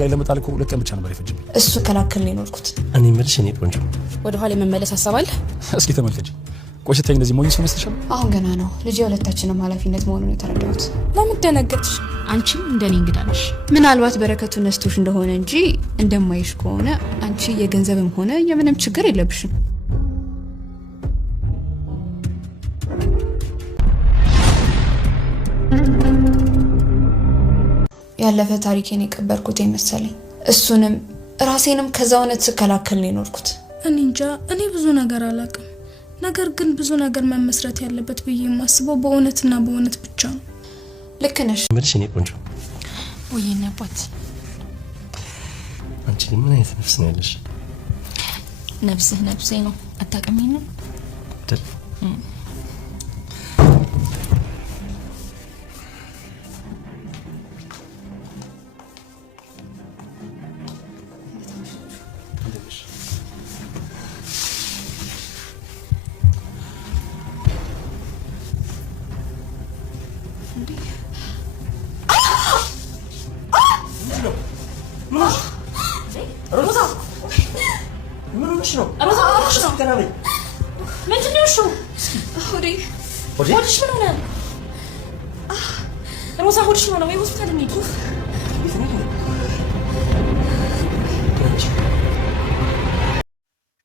ጋር ለመጣል እኮ 2 ቀን ብቻ ነበር የፈጀብኝ። እሱ ከላከል ነው የኖርኩት። እኔ ምልሽ እኔ ቆንጆ ወደ ኋላ መመለስ አሰባለ። እስኪ ተመልከጂ። ቆይተኝ እንደዚህ ሞኝ ሰው መስልሻል? አሁን ገና ነው ልጅ የሁለታችንም ኃላፊነት መሆኑን የተረዳሁት። ለምን ደነገጥሽ? አንቺም እንደኔ እንግዳ ነሽ። ምናልባት በረከቱ ነስቶሽ እንደሆነ እንጂ እንደማይሽ ከሆነ አንቺ የገንዘብም ሆነ የምንም ችግር የለብሽም። ያለፈ ታሪኬን የቀበርኩት መሰለኝ። እሱንም ራሴንም ከዛ እውነት ስከላከል ነው የኖርኩት። እኔ እንጃ፣ እኔ ብዙ ነገር አላውቅም። ነገር ግን ብዙ ነገር መመስረት ያለበት ብዬ የማስበው በእውነትና በእውነት ብቻ ነው። ልክ ነሽ። ምልሽ እኔ ቆንጆ። ወይኔ አባት፣ አንቺ ምን አይነት ነፍስ ነው ያለሽ? ነፍስህ ነፍሴ ነው። አታውቅም ነው አይደል?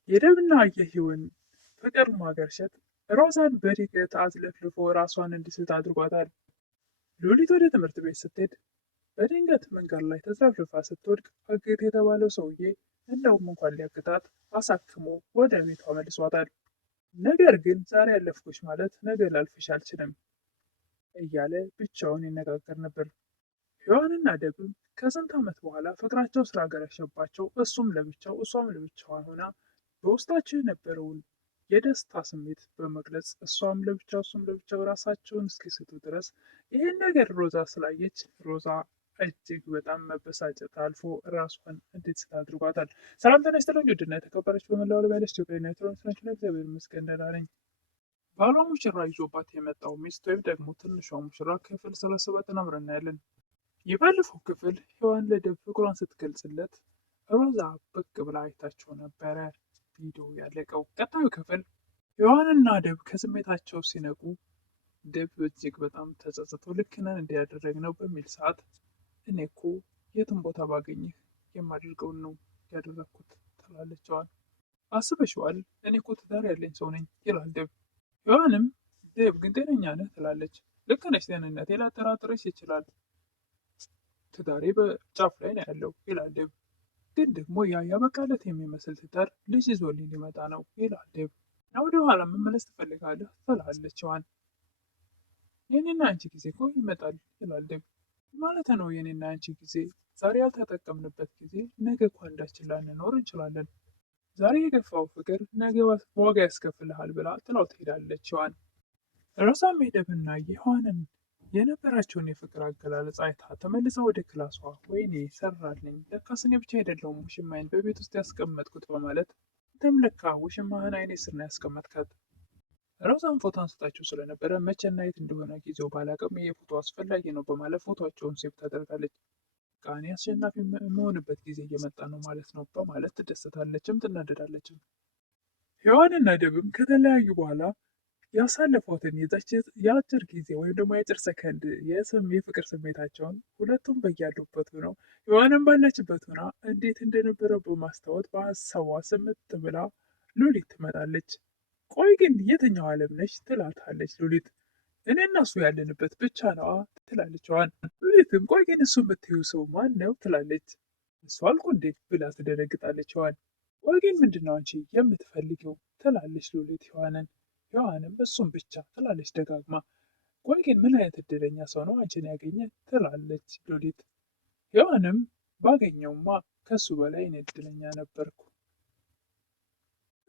የደብና የህይወን ፍቅር ማገርሸት ሮዛን በድንገት አዝለፍልፎ ራሷን እንድስት አድርጓታል። ሉሊት ወደ ትምህርት ቤት ስትሄድ በድንገት መንገድ ላይ ተዝለፍልፋ ስትወድቅ አግት የተባለው ሰውዬ እንደውም እንኳን ሊያግታት አሳክሞ ወደ ቤቷ መልሷታል። ነገር ግን ዛሬ ያለፍኩሽ ማለት ነገ ላልፍሽ አልችልም እያለ ብቻውን ይነጋገር ነበር። ሔዋንና ደብም ከስንት ዓመት በኋላ ፍቅራቸው ስራ ገረሸባቸው። እሱም ለብቻው እሷም ለብቻዋ ሆና በውስጣቸው የነበረውን የደስታ ስሜት በመግለጽ እሷም ለብቻው እሱም ለብቻው ራሳቸውን እስኪስቱ ድረስ ይህን ነገር ሮዛ ስላየች ሮዛ እጅግ በጣም መበሳጨት አልፎ ራሷን እንድትስት አድርጓታል። ሰላም ጤና ይስጥልኝ ውድና የተከበራችሁ በመላው ዓለም ያላችሁ ኢትዮጵያውያን ኤርትራውያን እግዚአብሔር ይመስገን ደህና ነኝ። ባሏ ሙሽራ ይዞባት የመጣው ሚስት ወይም ደግሞ ትንሿ ሙሽራ ክፍል 37 አብረን እናያለን። የባለፈው ክፍል ሔዋን ለደብ ፍቅሯን ስትገልጽለት ሮዛ ብቅ ብላ አይታቸው ነበረ ቪዲዮ ያለቀው። ቀጣዩ ክፍል ሔዋንና ደብ ከስሜታቸው ሲነቁ ደብ እጅግ በጣም ተጸጽቶ ልክ ነን እንዲያደረግነው በሚል ሰዓት እኔ እኮ የትም ቦታ ባገኝህ የማደርገውን ነው ያደረግኩት ትላለችዋል። አስበሽዋል? እኔ እኮ ትዳር ያለኝ ሰው ነኝ ይላል ደብ። ሔዋንም ደብ ግን ጤነኛ ነህ ትላለች። ልክ ነሽ፣ ጤንነቴ ላጠራጥርሽ ይችላል፣ ትዳሬ በጫፍ ላይ ነው ያለው ይላል ደብ። ግን ደግሞ ያ ያበቃለት የሚመስል ትዳር ልጅ ይዞልኝ ሊመጣ ነው ይላል ደብ። እና ወደ ኋላ መመለስ ትፈልጋለህ ትላለች ሔዋን። የኔና አንቺ ጊዜ እኮ ይመጣል ይላል ደብ። ማለት ነው የኔና አንቺ ጊዜ ዛሬ ያልተጠቀምንበት ጊዜ ነገ እኮ አንዳችን ላንኖር እንችላለን። ዛሬ የገፋው ፍቅር ነገ ዋጋ ያስከፍልሃል ብላ ጥላው ትሄዳለች ሔዋን። ሮዛም የደብና የሔዋንን የነበራቸውን የፍቅር አገላለጽ አይታ ተመልሳ ወደ ክላሷ ወይኔ ሰራልኝ፣ ለካስ እኔ ብቻ አይደለሁም ውሽማዬን በቤት ውስጥ ያስቀመጥኩት በማለት ተምለካ ውሽማህን አይኔ ስር ነው ያስቀመጥካት። ሮዛን ፎቶ አንስታቸው ስለነበረ መቼና የት እንደሆነ ጊዜው ባላቅም የፎቶ አስፈላጊ ነው በማለት ፎቶቸውን ሴቭ ታደርጋለች። ቃኔ አሸናፊ የመሆንበት ጊዜ እየመጣ ነው ማለት ነው በማለት ትደሰታለችም ትናደዳለችም። ሔዋንና ደብም ከተለያዩ በኋላ ያሳለፏትን የአጭር ጊዜ ወይም ደግሞ የአጭር ሰከንድ የፍቅር ስሜታቸውን ሁለቱም በያሉበት ሆነው ሔዋንም ባለችበት ሆና እንዴት እንደነበረው በማስታወት በሀሳቧ ስምጥ ብላ ሉሊት ትመጣለች። ቆይ ግን የትኛው ዓለም ነች ትላታለች ሉሊት። እኔ እና እሱ ያለንበት ብቻ ነዋ ትላለች ሔዋን። ሉሊትም ቆይ ግን እሱ የምትይው ሰው ማን ነው ትላለች። እሱ አልኩ እንዴ ብላ ትደነግጣለች ሔዋን። ቆይ ግን ምንድነው አንቺ የምትፈልጊው ትላለች ሉሊት ሔዋንን። ሔዋንም እሱም ብቻ ትላለች ደጋግማ። ቆይ ግን ምን አይነት እድለኛ ሰው ነው አንቺን ያገኘ ትላለች ሉሊት። ሔዋንም ባገኘውማ ከሱ በላይ እኔ እድለኛ ነበርኩ፣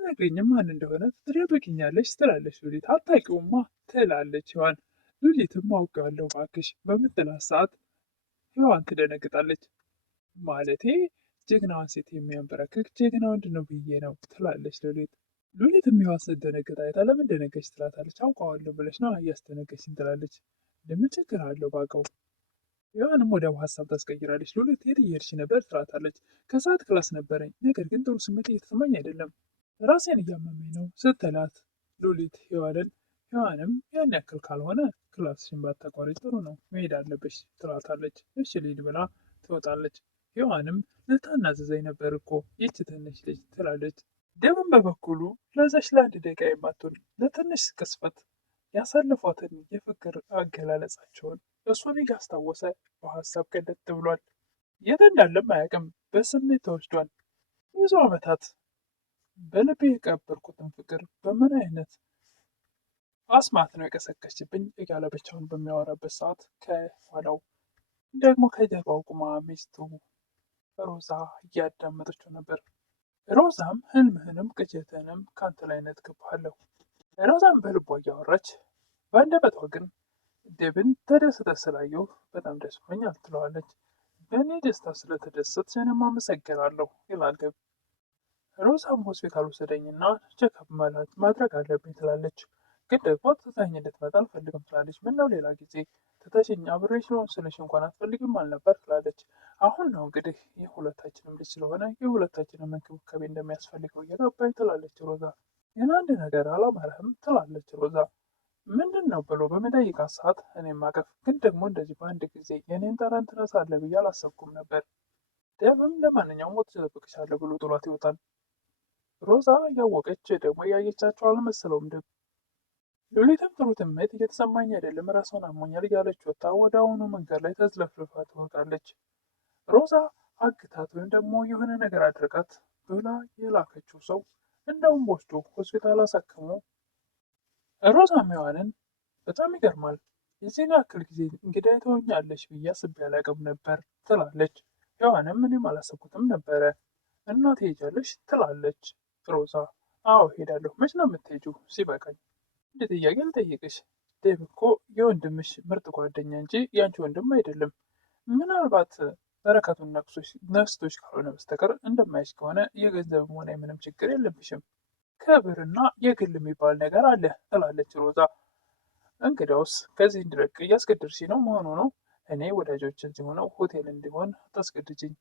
ነገኝም ማን እንደሆነ ትደብቅኛለች ትላለች ሉሊት። አታውቂውማ ትላለች ሔዋን። ሉሊትም አውቀዋለሁ እባክሽ በምትላት ሰዓት ሔዋን ትደነግጣለች። ማለቴ ጀግናዋን ሴት የሚያንበረክክ ጀግና ወንድ ነው ብዬ ነው ትላለች ሉሊት። ሉሊትም ሔዋን ስትደነግጥ አይታ ለምን ደነገች ትላታለች። አውቀዋለሁ ብለሽ ነው እያስደነገችኝ ትላለች። ለምን ችግር አለው ባውቀው ሔዋንም ወደ ሀሳብ ታስቀይራለች። ሉሊት የት እየሄድሽ ነበር ትላታለች። ከሰዓት ክላስ ነበረኝ፣ ነገር ግን ጥሩ ስሜት እየተሰማኝ አይደለም፣ ራሴን እያመመኝ ነው ስትላት ሉሊት ሔዋንም ያን ያክል ካልሆነ ክላስሽን ባታቋርጭ ጥሩ ነው፣ መሄድ አለብሽ ትላታለች። እሺ ልሂድ ብላ ትወጣለች። ሔዋንም ልታናዘዘኝ ነበር እኮ ይች ትንሽ ልጅ ትላለች። ደብን በበኩሉ ለዛች ለአንድ ደቂቃ የማትሆን ለትንሽ ቅስፈት ያሳለፏትን የፍቅር አገላለጻቸውን እሱን እያስታወሰ በሀሳብ ቀደጥ ብሏል። የት እንዳለም አያውቅም፣ በስሜት ተወስዷል። ብዙ ዓመታት በልቤ የቀበርኩትን ፍቅር በምን አይነት አስማት ነው የቀሰቀችብኝ እያለ ብቻውን በሚያወራበት ሰዓት ከኋላው ደግሞ ከጀርባው ቁማ ሚስቱ ሮዛ እያዳመጠችው ነበር። ሮዛም ህልምህንም ቅጀትህንም ከአንተ ላይ ነጥቅብሃለሁ። ሮዛም በልቧ እያወራች በአንደበቷ ግን ዴብን ተደስተ ስላየሁ በጣም ደስ ብሎኛል ትለዋለች። በእኔ ደስታ ስለተደሰት እኔም አመሰግናለሁ ይላል ዴብ። ሮዛም ሆስፒታል ውሰደኝና ቼክአፕ ማድረግ አለብኝ ትላለች። ግን ደግሞ ትታኝ እንድትመጣ አልፈልግም ትላለች። ምነው ሌላ ጊዜ ትተሽኝ አብሬሽ ልሆን ስልሽ እንኳን አትፈልግም አልነበር ትላለች። አሁን ነው እንግዲህ የሁለታችንም ልጅ ስለሆነ የሁለታችንም እንክብካቤ እንደሚያስፈልገው እየገባኝ ትላለች ሮዛ። ግን አንድ ነገር አላማረህም ትላለች ሮዛ። ምንድን ነው ብሎ በሚጠይቃት ሰዓት እኔም አቀፍ ግን ደግሞ እንደዚህ በአንድ ጊዜ የኔን ጠረን ትረሳለህ ብዬ አላሰብኩም ነበር። ደብም ለማንኛውም ሞት ትጠብቅሻለህ ብሎ ጥሏት ይወጣል። ሮዛ እያወቀች ደግሞ እያየቻቸው አልመሰለውም ደብ። ሉሊትም ጥሩ ስሜት እየተሰማኝ አይደለም፣ ራሷን አሞኛል እያለች ወጣ ወደ አሁኑ መንገድ ላይ ተዝለፍልፋ ትወጣለች። ሮዛ አግታት ወይም ደግሞ የሆነ ነገር አድርጋት ብላ የላከችው ሰው እንደውም ወስዶ ሆስፒታል አሳክሞ ሮዛም ሔዋንን በጣም ይገርማል፣ የዚህን ያክል ጊዜ እንግዳ ትሆኛለሽ ብዬ አስቤ አላውቅም ነበር ትላለች። ሔዋንም እኔም አላሰብኩትም ነበረ እና ትሄጃለሽ ትላለች ሮዛ። አዎ ሄዳለሁ። መች ነው የምትሄጂው? ሲበቃኝ። እንደ ጥያቄ ልጠይቅሽ፣ ዴቭ እኮ የወንድምሽ ምርጥ ጓደኛ እንጂ ያንቺ ወንድም አይደለም። ምናልባት በረከቱን ነክስቶች ካልሆነ በስተቀር እንደማይሽ ከሆነ የገንዘብም ሆነ ምንም ችግር የለብሽም። ክብርና የግል የሚባል ነገር አለ ትላለች ሮዛ። እንግዳውስ ከዚህ እንድረቅ እያስገድርሽ ነው መሆኑ ነው። እኔ ወዳጆች እዚህ ሆነው ሆቴል እንዲሆን አታስገድጅኝ።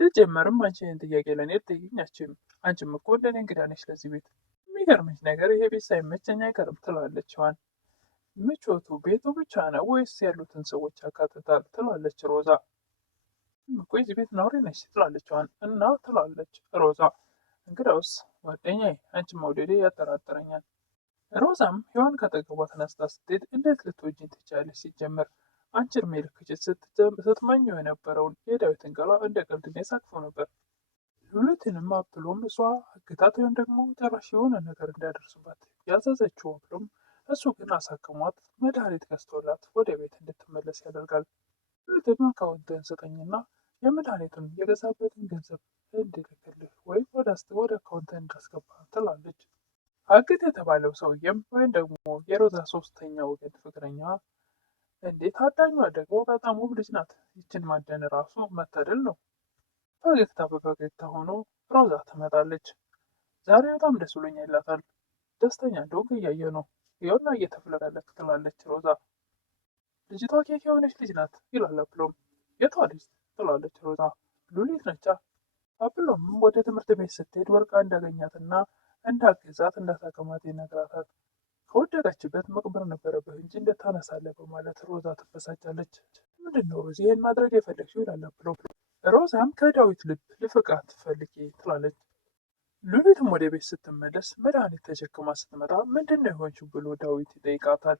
ሲጀመርም አንቺ ይህን ጥያቄ ለእኔ ልጠይቅኛችም። አንቺም እኮ እንደኔ እንግዳ ነሽ ለዚህ ቤት። የሚገርምሽ ነገር ይሄ ቤት ሳይመቸኝ አይቀርም ትላለች ሔዋን። ምቾቱ ቤቱ ብቻ ነው ወይስ ያሉትን ሰዎች ያካትታል? ትላለች ሮዛ። እኮ የዚህ ቤት ነዋሪ ነች ትላለች ሔዋን። እና ትላለች ሮዛ። እንግዳውስ ጓደኛዬ አንቺ መውደዴ ያጠራጥረኛል። ሮዛም ሔዋን ከአጠገቧ ተነስታ ስትሄድ እንዴት ልትወጂኝ ትችያለሽ? ሲጀመር አንቺ እድሜ ልክሽን ስትመኘው የነበረውን የዳዊትን ገላ እንደ ቀልድ ሳቅፎ ነበር። ሉሊትንም አብሎም እሷ አግታት ወይም ደግሞ ጭራሽ የሆነ ነገር እንዳደርስባት ያዘዘችው አብሎም እሱ ግን አሳክሟት መድኃኒት ገዝቶላት ወደ ቤት እንድትመለስ ያደርጋል። ሉሊትም አካውንትህን ስጠኝና የመድኃኒቱን የገዛበትን ገንዘብ እንድልክልህ ወይም ወደ አካውንትህ እንዳስገባ ትላለች። አግት የተባለው ሰውዬም ወይም ደግሞ የሮዛ ሶስተኛ ወገን ፍቅረኛ እንዴት አዳኟ ደግሞ በጣም ውብ ልጅ ናት። ይችን ማደን ራሱ መታደል ነው። ፈገግታ በፈገግታ ሆኖ ሮዛ ትመጣለች። ዛሬ በጣም ደስ ብሎኛ ይላታል። ደስተኛ እንደሆንክ እያየ ነው ይኸውና እየተፍለቀለቅ ትላለች ሮዛ። ልጅቷ ኬክ የሆነች ልጅ ናት ይላል አብሎም። የቷ ልጅ ትላለች ሮዛ። ሉሊት ነቻ። አብሎም ወደ ትምህርት ቤት ስትሄድ ወርቃ እንዳገኛትና እንዳገዛት እንዳሳከማት ይነግራታል። ከወደቀችበት መቅበር ነበረብህ እንጂ እንደታነሳለህ በማለት ሮዛ ትበሳጫለች። ምንድን ነው ሮዚ ይህን ማድረግ የፈለግሽው? ይላል አብሎም። ሮዛም ከዳዊት ልብ ልፍቃት ፈልጌ ትላለች። ሉሊትም ወደ ቤት ስትመለስ መድኃኒት ተሸክማ ስትመጣ ምንድን ነው የሆንሽው ብሎ ዳዊት ይጠይቃታል።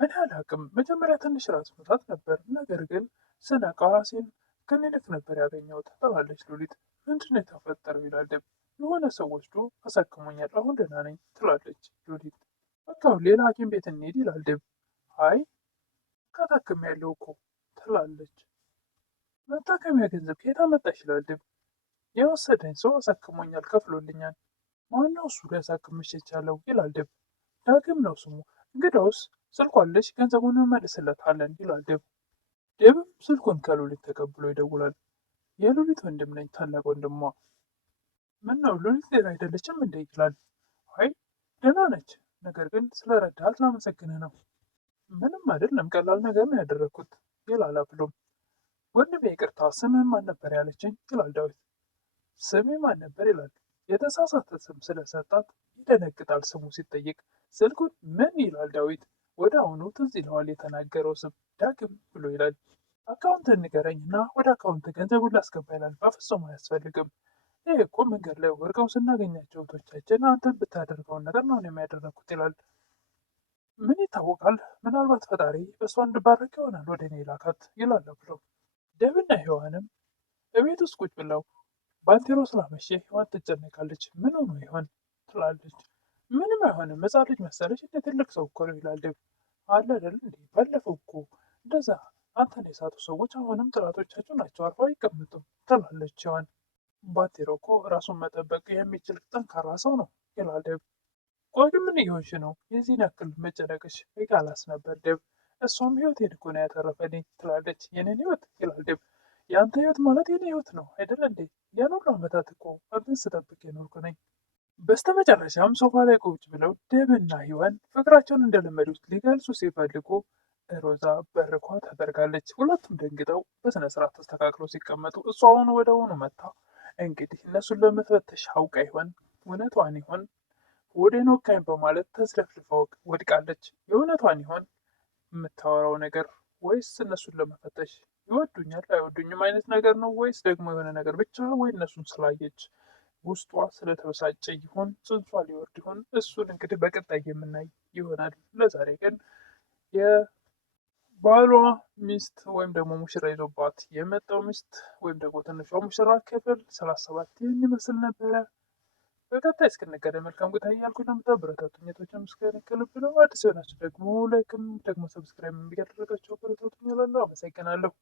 እኔ አላቅም፣ መጀመሪያ ትንሽ ራስ ምታት ነበር፣ ነገር ግን ስነቃ ራሴን ክሊኒክ ነበር ያገኘሁት ትላለች ሉሊት። ምንድን ነው የተፈጠረው? ይላል ዴቭ። የሆነ ሰው ወስዶ አሳክሞኛል፣ አሁን ደህና ነኝ ትላለች ሉሊት። በቃ ሌላ ሐኪም ቤት እንሂድ ይላል ዴቭ። አይ ከታክሜያለሁ እኮ ትላለች። መታከሚያ ገንዘብ ከየት አመጣሽ? ይላል ዴቭ። የወሰደኝ ሰው አሳክሞኛል፣ ከፍሎልኛል። ማነው እሱ ሊያሳክምሽ የቻለው? ይላል ዴቭ። ዳግም ነው ስሙ። እንግዳውስ ስልኩ አለሽ፣ ገንዘቡን እንመልስለታለን ይላል ዴቭ። ዴቭም ስልኩን ከሉሊት ተቀብሎ ይደውላል። የሉሊት ወንድም ነኝ፣ ታላቅ ወንድሟ። ምን ነው ሉሊት ሌላ አይደለችም እንዴ? ይላል። አይ ደህና ነች፣ ነገር ግን ስለ ረዳት ላመሰግንህ ነው። ምንም አይደለም፣ ቀላል ነገር ነው ያደረግኩት ይላል አብሎም። ወንድሜ ይቅርታ ስምህ ማን ነበር ያለችኝ? ይላል ዳዊት። ስሜ ማን ነበር ይላል። የተሳሳተ ስም ስለሰጣት ይደነግጣል ስሙ ሲጠየቅ። ስልኩን ምን ይላል ዳዊት። ወደ አሁኑ ትዝ ይለዋል የተናገረው ስም ዳግም ብሎ ይላል። አካውንትን ንገረኝ እና ወደ አካውንት ገንዘቡን ላስገባ ይላል። በፍጹም አያስፈልግም። ይህ እኮ መንገድ ላይ ወርቀው ስናገኛቸው እህቶቻችን አንተን ብታደርገውን ነገር ነው የሚያደረግኩት ይላል። ምን ይታወቃል፣ ምናልባት ፈጣሪ በእሷ እንድባረክ ይሆናል ወደ እኔ ላካት ይላል ብሎ። ደብና ሔዋንም እቤት ውስጥ ቁጭ ብለው ባንቴሮ ስላመሸ ሔዋን ትጨነቃለች። ምን ሆኖ ይሆን ትላለች። ምንም አይሆንም፣ ሕፃን ልጅ መሰለች፣ እንደ ትልቅ ሰው እኮ ነው ይላል ደብ። አለ አይደል እንዴ ባለፈው እኮ እንደዛ አንተን የሳቱ ሰዎች አሁንም ጥላቶቻቸው ናቸው፣ አርፈው አይቀመጡም ትላለች ሔዋን። ባንቴሮ እኮ ራሱን መጠበቅ የሚችል ጠንካራ ሰው ነው ይላል ደብ። ቆይ ምን እየሆንሽ ነው? የዚህን ያክል መጨነቅሽ ይጋላስ ነበር ደብ። እሷም ህይወቴን እኮ ነው ያተረፈልኝ ትላለች። የኔን ህይወት ይላል ደብ። የአንተ ህይወት ማለት የኔ ህይወት ነው አይደል እንዴ? ያን ሁሉ ዓመታት እኮ አንተን ስጠብቅ የኖርኩ ነኝ። በስተመጨረሻም ሶፋ ላይ ቁጭ ብለው ደብና ሔዋን ፍቅራቸውን እንደለመዱት ሊገልጹ ሲፈልጉ ሮዛ በርኳ ታደርጋለች። ሁለቱም ደንግጠው በስነ ስርዓት ተስተካክለው ሲቀመጡ እሷ አሁኑ ወደ ሆኑ መታ እንግዲህ እነሱን ለመፈተሽ አውቃ ይሆን እውነቷን ይሆን ወዴን ወካኝ በማለት ተዝለፍልፋ ወድቃለች። የእውነቷን ይሆን የምታወራው ነገር ወይስ እነሱን ለመፈተሽ ይወዱኛል አይወዱኝም አይነት ነገር ነው ወይስ ደግሞ የሆነ ነገር ብቻ ወይ እነሱን ስላየች ውስጧ ስለተበሳጨ ይሆን ጽንሷ ሊወርድ ይሆን? እሱን እንግዲህ በቀጣይ የምናይ ይሆናል። ለዛሬ ግን የባሏ ሚስት ወይም ደግሞ ሙሽራ ይዞባት የመጣው ሚስት ወይም ደግሞ ትንሿ ሙሽራ ክፍል 37 ይህን ይመስል ነበረ። በቀጣይ እስክንገናኝ መልካም ቆይታ እያልኩ ለምታበረታቱኝ እህቶቼም ምስጋናዬ ከልብ ነው። አዲስ የሆናችሁ ደግሞ ላይክም ደግሞ ሰብስክራይብ እያደረጋችሁ አበረታቱኝ እላለሁ። አመሰግናለሁ።